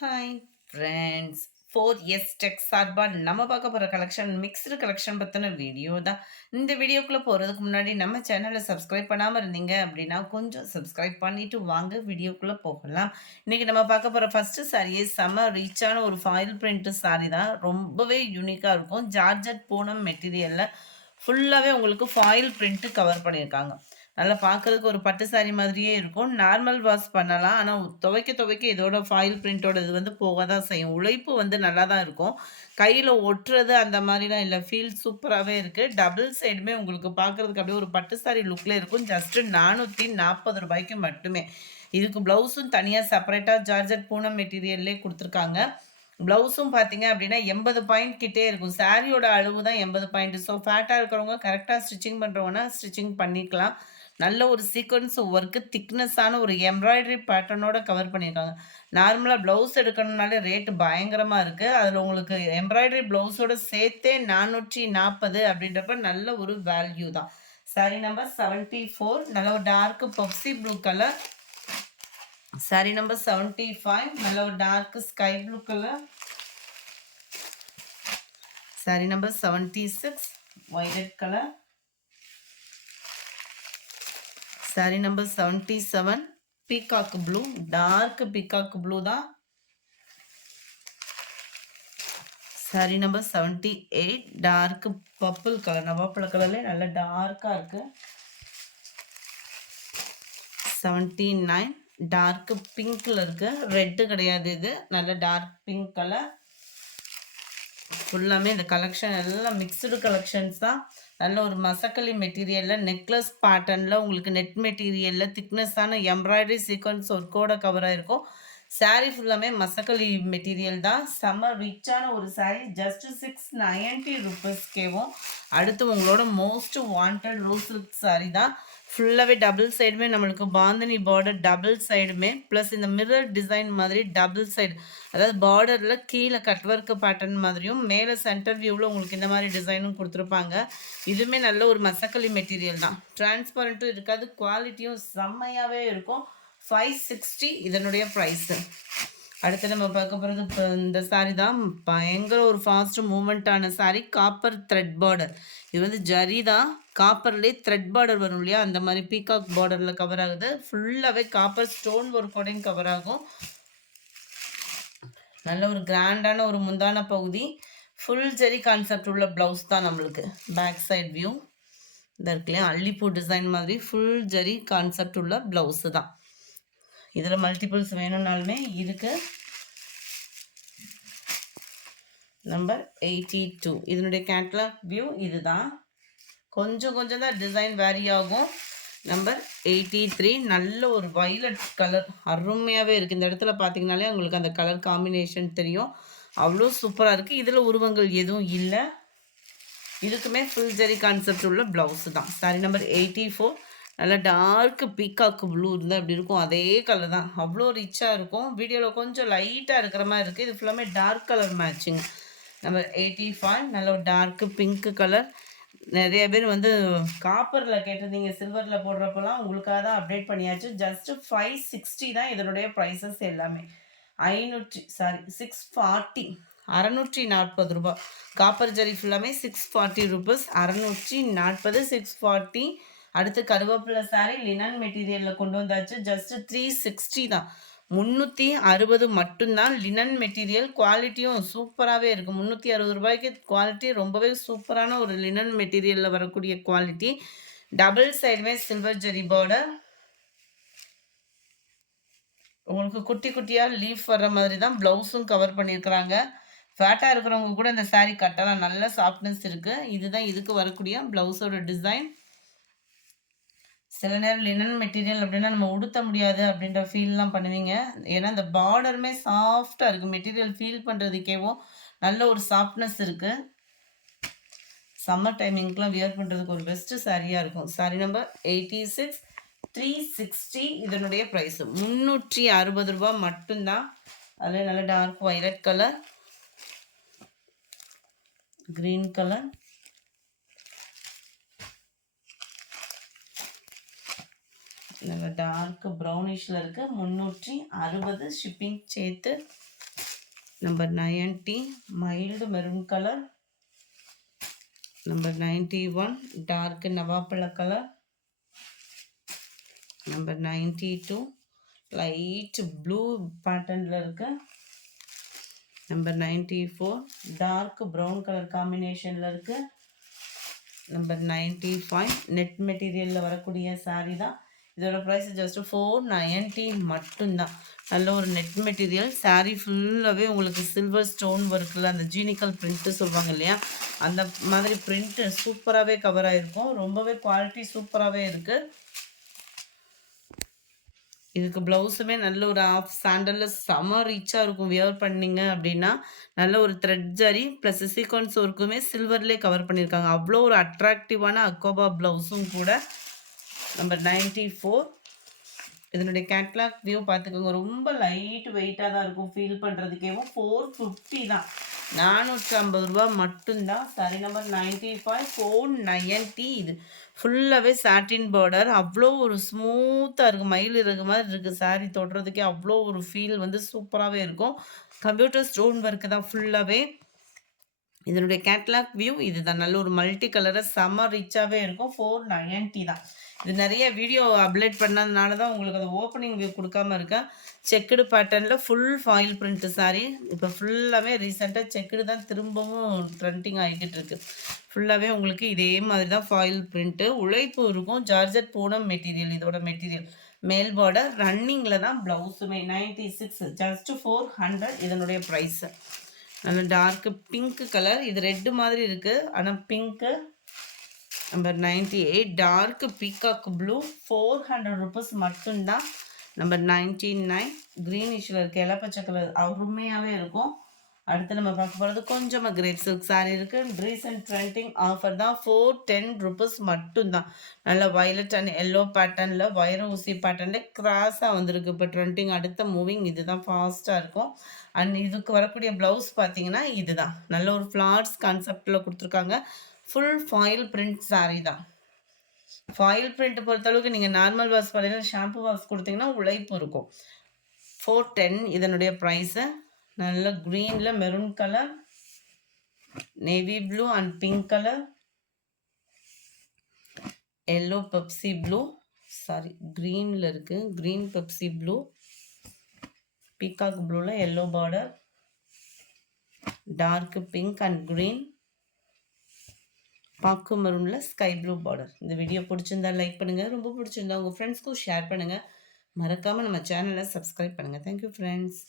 Hi friends, 4S tech சார்பா நம்ம பார்க்க போகிற கலெக்ஷன் மிக்ஸ்டு கலெக்ஷன் பற்றின வீடியோ தான். இந்த வீடியோக்குள்ளே போகிறதுக்கு முன்னாடி நம்ம சேனலை சப்ஸ்கிரைப் பண்ணாமல் இருந்தீங்க அப்படின்னா கொஞ்சம் சப்ஸ்கிரைப் பண்ணிவிட்டு வாங்க வீடியோக்குள்ளே போகலாம். இன்றைக்கி நம்ம பார்க்க போகிற ஃபஸ்ட்டு சாரியே செம்ம ரீச்சான ஒரு ஃபாயில் பிரிண்ட்டு சாரி தான். ரொம்பவே யூனிக்காக இருக்கும். ஜார்ஜட் பூனம் மெட்டீரியலில் ஃபுல்லாகவே உங்களுக்கு ஃபாயில் பிரிண்ட்டு கவர் பண்ணியிருக்காங்க. நல்லா பார்க்குறதுக்கு ஒரு பட்டு சாரி மாதிரியே இருக்கும். நார்மல் வாஷ் பண்ணலாம். ஆனா துவைக்க துவைக்க இதோட ஃபாயில் பிரிண்டோட இது வந்து போக தான் செய்யும். உழைப்பு வந்து நல்லா தான் இருக்கும். கையில ஒட்டுறது அந்த மாரிலாம் இல்ல. ஃபீல் சூப்பராவே இருக்கு. டபுள் சைடுமே உங்களுக்கு பார்க்குறதுக்கு அப்படியே ஒரு பட்டு சாரி லுக்ல இருக்கும். ஜஸ்ட் ரூ. 440 மட்டுமே. இதுக்கு ப்ளவுஸும் தனியா செப்பரேட்டா ஜார்ஜட் பூனம் மெட்டீரியல்லே குடுத்துருக்காங்க. ப்ளவுஸும் பார்த்தீங்க அப்படின்னா 80 பாயிண்ட் கிட்டே இருக்கும். சாரியோட அளவு தான் 80 பாயிண்ட். ஸோ ஃபேட்டா இருக்கிறவங்க கரெக்ட்டா ஸ்டிச்சிங் பண்றவங்கன்னா ஸ்டிச்சிங் பண்ணிக்கலாம். நல்ல ஒரு சீக்வென்ஸ் ஒர்க்கு திக்னஸான ஒரு எம்ப்ராய்டரி பேட்டர்னோட கவர் பண்ணியிருக்காங்க. நார்மலா ப்ளவுஸ் எடுக்கணும்னாலே ரேட் பயங்கரமா இருக்கு. அதில உங்களுக்கு எம்ப்ராய்டரி ப்ளவுஸோட சேர்த்தே 440 அப்படின்றப்ப நல்ல ஒரு வேல்யூ தான். சாரி நம்பர் 74 நல்ல ஒரு dark Pepsi blue colour. Sari number 75 நல்ல ஒரு dark sky blue colour. Sari number 76 violet colour. Sari number 77 peacock blue, dark peacock blue தான். Sari number 78 dark purple colour. நவாப்பழ கலர்ல நல்ல டார்க்கா இருக்கு. 79 டார்க் பிங்க்ல இருக்கு. ரெட்டு கிடையாது, இது நல்ல டார்க் பிங்க் கலர். ஃபுல்லாமே இந்த கலெக்ஷன் எல்லாம் மிக்ஸ்டு கலெக்ஷன்ஸ் தான். நல்ல ஒரு மசக்கலி மெட்டீரியலில் நெக்லஸ் பேட்டர்னில் உங்களுக்கு நெட் மெட்டீரியலில் திக்னஸான எம்ப்ராய்டரி சீக்வன்ஸ் ஒர்க்கோட கவராக இருக்கும். சாரீ ஃபுல்லாமே மசக்கலி மெட்டீரியல் தான். செம்ம ரிச்சான ஒரு சாரீ. ஜஸ்ட் 690 ருபீஸ்க்கேவும். அடுத்து உங்களோட most wanted rose silk sari தான். ஃபுல்லாகவே டபுள் சைடுமே நம்மளுக்கு பாந்தினி பார்டர் டபுள் சைடுமே ப்ளஸ் இந்த மிரர் டிசைன் மாதிரி டபுள் சைடு, அதாவது பார்டரில் கீழே கட் ஒர்க் பேட்டர்ன் மாதிரியும் மேலே சென்டர் வியூவில் உங்களுக்கு இந்த மாதிரி டிசைனும் கொடுத்துருப்பாங்க. இதுவுமே நல்ல ஒரு மசக்கலி மெட்டீரியல் தான். டிரான்ஸ்பரண்ட்டும் இருக்காது, குவாலிட்டியும் செம்மையாகவே இருக்கும். 560 இதனுடைய ப்ரைஸு. அடுத்து நம்ம பார்க்க போகிறது இப்போ இந்த சாரீ தான். பயங்கர ஒரு ஃபாஸ்ட் மூமெண்ட்டான சாரீ. Copper thread border. இது வந்து ஜரி தான். காப்பர்லேயே த்ரெட் பார்டர் வரும் இல்லையா, அந்த மாதிரி பீகாக் பார்டரில் கவர் ஆகுது. ஃபுல்லாகவே காப்பர் ஸ்டோன் ஒர்க்கோடையும் கவர் ஆகும். நல்ல ஒரு கிராண்டான ஒரு முந்தான பகுதி. ஃபுல் ஜெரி கான்செப்ட் உள்ள ப்ளவுஸ் தான் நம்மளுக்கு. பேக் சைட் வியூ இந்த இருக்குல்லையா, அல்லிப்பூ டிசைன் மாதிரி ஃபுல் ஜெரி கான்செப்ட் உள்ள ப்ளவுஸு தான். இதில் மல்டிபிள்ஸ் வேணும்னாலுமே இருக்குது. நம்பர் 82 இதனுடைய கேட்லாக் வியூ இதுதான். கொஞ்சம் தான் டிசைன் வேரி ஆகும். நம்பர் 83 நல்ல ஒரு வயலட் கலர். அருமையாகவே இருக்குது. இந்த இடத்துல பார்த்தீங்கனாலே உங்களுக்கு அந்த கலர் காம்பினேஷன் தெரியும். அவ்வளோ சூப்பராக இருக்குது. இதில் உருவங்கள் எதுவும் இல்லை. இதுக்குமே ஃபுல் ஜெரி கான்செப்ட் உள்ள ப்ளவுஸு தான். சாரி நம்பர் 84 நல்லா டார்க் பீகாக் ப்ளூ இருந்தால் எப்படி இருக்கும் அதே கலர் தான். அவ்வளோ ரிச்சாக இருக்கும். வீடியோவில் கொஞ்சம் லைட்டாக இருக்கிற மாதிரி இருக்குது. இது ஃபுல்லாமே டார்க் கலர் மேட்சிங். நம்பர் 85 நல்ல ஒரு டார்க் பிங்க் கலர். நிறைய பேர் வந்து காப்பரில் கேட்டிருந்தீங்க, சில்வரில் போடுறப்பெல்லாம் உங்களுக்காக தான் அப்டேட் பண்ணியாச்சு. ஜஸ்ட் 560 தான் இதனுடைய ப்ரைஸஸ் எல்லாமே. 640 640 ரூபா. காப்பர் ஜரி ஃபுல்லாமே 640 ருபீஸ். 640 640. அடுத்து கருவேப்பிலை சாரி லினன் மெட்டீரியலில் கொண்டு வந்தாச்சு. ஜஸ்ட் 360 தான். 360 மட்டும்தான். லினன் மெட்டீரியல் குவாலிட்டியும் சூப்பராகவே இருக்குது. 360 ரூபாய்க்கு குவாலிட்டி ரொம்பவே சூப்பரான ஒரு லினன் மெட்டீரியலில் வரக்கூடிய குவாலிட்டி. டபுள் சைடுமே சில்வர் ஜெரி பார்டர். உங்களுக்கு குட்டி குட்டியாக லீஃப் வர்ற மாதிரி தான் ப்ளவுஸும் கவர் பண்ணியிருக்கிறாங்க. ஃபேட்டாக இருக்கிறவங்க கூட இந்த சாரீ கட்டலாம். நல்ல சாஃப்ட்னஸ் இருக்குது. இதுதான் இதுக்கு வரக்கூடிய ப்ளவுஸோட டிசைன். சில நேரம் லினன் மெட்டீரியல் அப்படின்னா நம்ம உடுத்த முடியாது அப்படின்ற ஃபீல்லாம் பண்ணுவீங்க. ஏன்னா இந்த பார்டருமே சாஃப்டாக இருக்குது. மெட்டீரியல் ஃபீல் பண்ணுறதுக்கேவும் நல்ல ஒரு சாஃப்ட்னஸ் இருக்குது. சம்மர் டைமிங்க்கெலாம் வியர் பண்ணுறதுக்கு ஒரு பெஸ்ட்டு சாரியாக இருக்கும். சாரி நம்பர் 86 360 இதனுடைய ப்ரைஸு 360 ரூபா மட்டும்தான். அதில் நல்ல dark violet colour, green colour, நல்ல டார்க் ப்ரௌனிஷில் இருக்குது. 360 ஷிப்பிங் சேர்த்து. Number 90, mild maroon color. Number 91, dark Navapala color. Number 92, light blue pattern irukku. Number 94, dark brown color combination irukku. Number 95, net material வரக்கூடிய saree தான். இதோட ப்ரைஸ் ஜஸ்ட் 490 மட்டும்தான். நல்ல ஒரு நெட் மெட்டீரியல். சாரீ ஃபுல்லாகவே உங்களுக்கு சில்வர் ஸ்டோன் ஒர்க்கில் அந்த ஜீனிக்கல் பிரிண்ட்டு சொல்லுவாங்க இல்லையா, அந்த மாதிரி பிரிண்ட்டு சூப்பராகவே கவர் ஆகிருக்கும். ரொம்பவே குவாலிட்டி சூப்பராகவே இருக்குது. இதுக்கு ப்ளவுஸுமே நல்ல ஒரு ஆஃப் சாண்டலில் செம ரீச்சாக இருக்கும். வியர் பண்ணிங்க அப்படின்னா நல்ல ஒரு த்ரெட் ஜரி ப்ளஸ் சீக்வன்ஸ் ஒர்க்குமே சில்வர்லேயே கவர் பண்ணியிருக்காங்க. அவ்வளோ ஒரு அட்ராக்டிவான அக்கோபா ப்ளவுஸும் கூட. நம்பர் 94, இதனுடைய கேட்லாக் வியூ பார்த்துக்கோங்க. ரொம்ப லைட் வெயிட்டாக தான் இருக்கும். ஃபீல் பண்ணுறதுக்கேவும் 450 தான், 450 ரூபா மட்டும்தான். Sorry number 95, 490. இது ஃபுல்லாகவே சாட்டின் பார்டர். அவ்வளோ ஒரு ஸ்மூத்தாக இருக்குது, மயில் இறகு மாதிரி இருக்குது. சாரீ தொடுறதுக்கே அவ்வளோ ஒரு ஃபீல் வந்து சூப்பராகவே இருக்கும். கம்ப்யூட்டர் ஸ்டோன் ஒர்க்கு தான் ஃபுல்லாகவே. இதனுடைய கேட்லாக் வியூ இதுதான். நல்ல ஒரு மல்டி கலராக செம்ம ரிச்சாகவே இருக்கும். 490 தான். இது நிறைய வீடியோ அப்லோட் பண்ணதுனால தான் உங்களுக்கு அந்த ஓப்பனிங் வியூ கொடுக்காம இருக்கேன். செக்குடு பேட்டர்னில் ஃபுல் ஃபாயில் பிரிண்ட் சாரீ. இப்போ ஃபுல்லாகவே ரீசெண்டாக செக்குடு தான் திரும்பவும் ட்ரெண்டிங் ஆகிக்கிட்டு இருக்குது. ஃபுல்லாகவே உங்களுக்கு இதே மாதிரி தான் ஃபாயில் பிரிண்ட்டு. உழைப்பு இருக்கும். ஜார்ஜட் பூனம் மெட்டீரியல் இதோட மெட்டீரியல். மேல் பார்டர் ரன்னிங்கில் தான். ப்ளவுஸுமே 96, ஜஸ்ட் 400 இதனுடைய ப்ரைஸு. நல்ல டார்க்கு பிங்க் கலர். இது ரெட்டு மாதிரி இருக்குது, ஆனால் pink. Number 98, dark peacock blue, 400 rupees மட்டும்தான். நம்பர் 99, க்ரீனிஷில் இருக்க இலப்பச்சை கலர் அருமையாகவே இருக்கும். அடுத்து நம்ம பார்க்க போகிறது கொஞ்சமாக கிரேப் சில்க் சாரீ இருக்குது. ரீசன்ட் ட்ரெண்டிங் ஆஃபர் தான். 410 ருபீஸ் மட்டும்தான். நல்ல வயலட் அண்ட் எல்லோ பேட்டர்னில் வைர ஊசி பேட்டர்னில் கிராஸாக வந்திருக்கு. இப்போ ட்ரெண்டிங் அடுத்த மூவிங் இதுதான், ஃபாஸ்ட்டாக இருக்கும். அண்ட் இதுக்கு வரக்கூடிய ப்ளவுஸ் பார்த்தீங்கன்னா இதுதான். நல்ல ஒரு ஃப்ளார்ஸ் கான்செப்டில் கொடுத்துருக்காங்க. ஃபுல் ஃபாயில் பிரிண்ட் சாரீ தான். ஃபாயில் பிரிண்ட் பொறுத்தளவுக்கு நீங்கள் நார்மல் வாஷ் பண்ணிங்கன்னா ஷாம்பு வாஷ் கொடுத்தீங்கன்னா உழைப்பு இருக்கும். 410 இதனுடைய ப்ரைஸு. நல்ல க்ரீனில் maroon colour, navy blue and pink colour, yellow Pepsi blue, sorry க்ரீனில் இருக்குது, க்ரீன் பெப்சி ப்ளூ, பீகாக் ப்ளூவில் yellow border, dark pink and green, பாக்கு மரூனில் ஸ்கை ப்ளூ பார்டர். இந்த வீடியோ பிடிச்சிருந்தா லைக் பண்ணுங்கள். ரொம்ப பிடிச்சிருந்தா உங்கள் ஃப்ரெண்ட்ஸ்க்கும் ஷேர் பண்ணுங்கள். மறக்காமல் நம்ம சேனலை சப்ஸ்கிரைப் பண்ணுங்கள். Thank you friends.